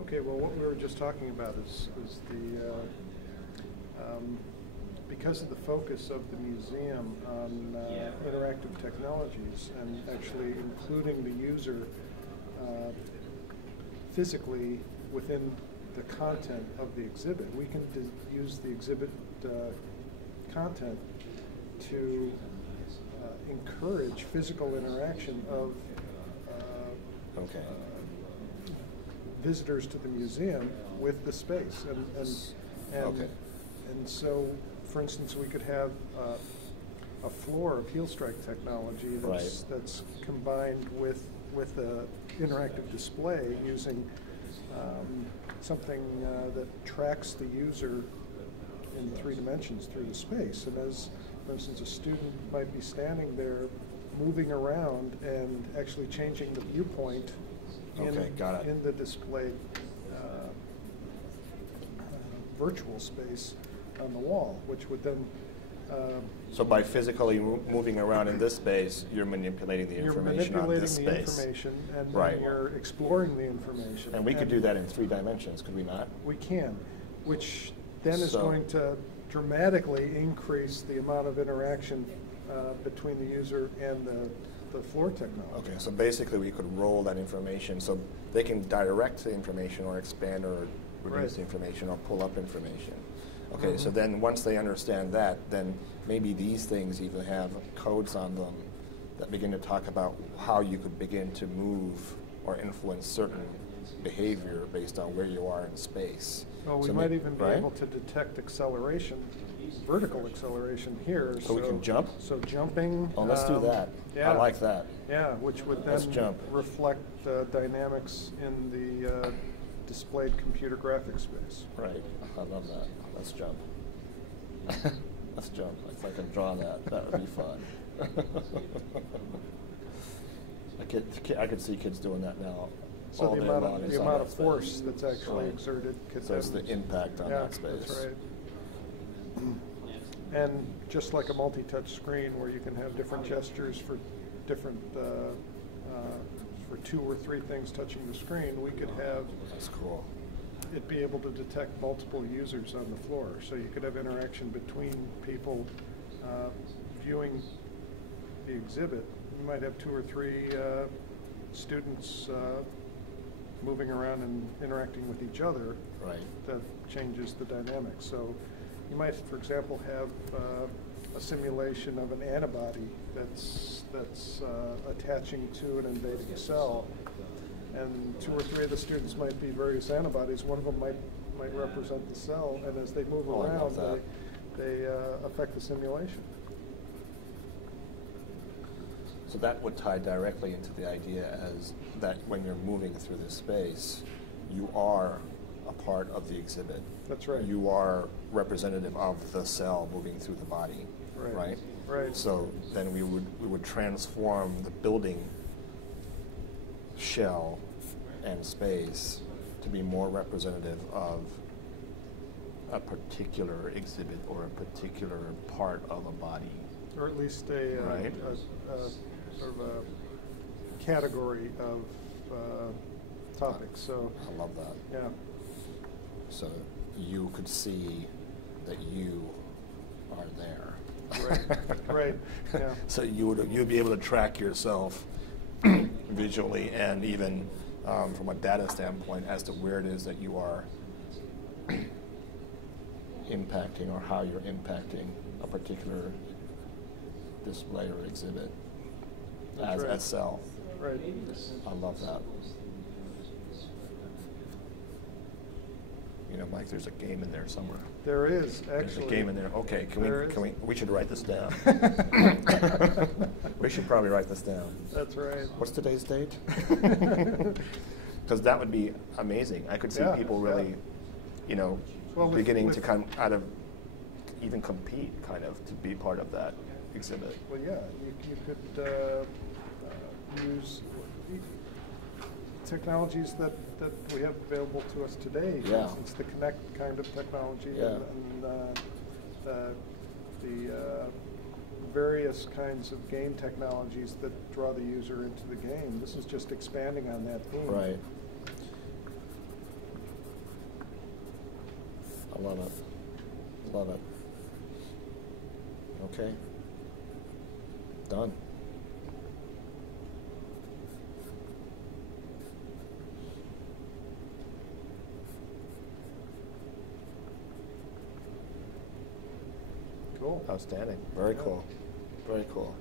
Okay, well, what we were just talking about is the, because of the focus of the museum on interactive technologies and actually including the user physically within the content of the exhibit, we can use the exhibit content to encourage physical interaction of visitors to the museum with the space, and so, for instance, we could have a floor of heel strike technology that's combined with a interactive display using something that tracks the user in 3 dimensions through the space. And as, for instance, a student might be standing there, moving around and actually changing the viewpoint in the displayed virtual space on the wall, which would then so by physically moving around in this space, you're manipulating the information on this space. You're manipulating the information, and then you're exploring the information. And we could do that in 3 dimensions, could we not? We can, which then is going to dramatically increase the amount of interaction between the user and the floor technology. Okay, so basically we could roll that information so they can direct the information or expand or reduce the information or pull up information. Okay, so then once they understand that, then maybe these things even have codes on them that begin to talk about how you could begin to move or influence certain behavior based on where you are in space. Well, we might even be able to detect acceleration, vertical acceleration here. So we can jump? So jumping. Oh, let's do that. Yeah. I like that. Yeah, which would then reflect dynamics in the displayed computer graphics space. Right. I love that. Let's jump. Let's jump. If I can draw that, that would be fun. I could see kids doing that now. So the amount of force that's actually exerted. So it's the impact on that space. That's right. And just like a multi-touch screen where you can have different gestures for different, for 2 or 3 things touching the screen, we could have it be able to detect multiple users on the floor. So you could have interaction between people viewing the exhibit. You might have 2 or 3 students moving around and interacting with each other. Right. That changes the dynamics. So you might, for example, have a simulation of an antibody that's attaching to an invading cell, and 2 or 3 of the students might be various antibodies. One of them might represent the cell, and as they move around, they affect the simulation. So that would tie directly into the idea as that when you're moving through this space, you are a part of the exhibit. That's right. You are representative of the cell moving through the body, right? Right. So then we would transform the building shell and space to be more representative of a particular exhibit or a particular part of a body. Or at least a sort of a category of topics. So I love that. Yeah. So you could see that you are there. Right. Yeah. So you'd be able to track yourself visually and even from a data standpoint as to where it is that you are impacting or how you're impacting a particular display or exhibit as a cell. Right. I love that. You know, Mike, there's a game in there somewhere. There is, actually. There's a game in there. Okay, we should write this down. We should probably write this down. That's right. What's today's date? Because that would be amazing. I could see people really, beginning to kind of even compete, kind of, to be part of that exhibit. Well, yeah, you could use technologies that we have available to us today. For instance, the Connect kind of technology and the various kinds of game technologies that draw the user into the game. This is just expanding on that theme. Right. I love it. Love it. Okay. Done. Cool. Outstanding. Very Yeah. cool. Very cool.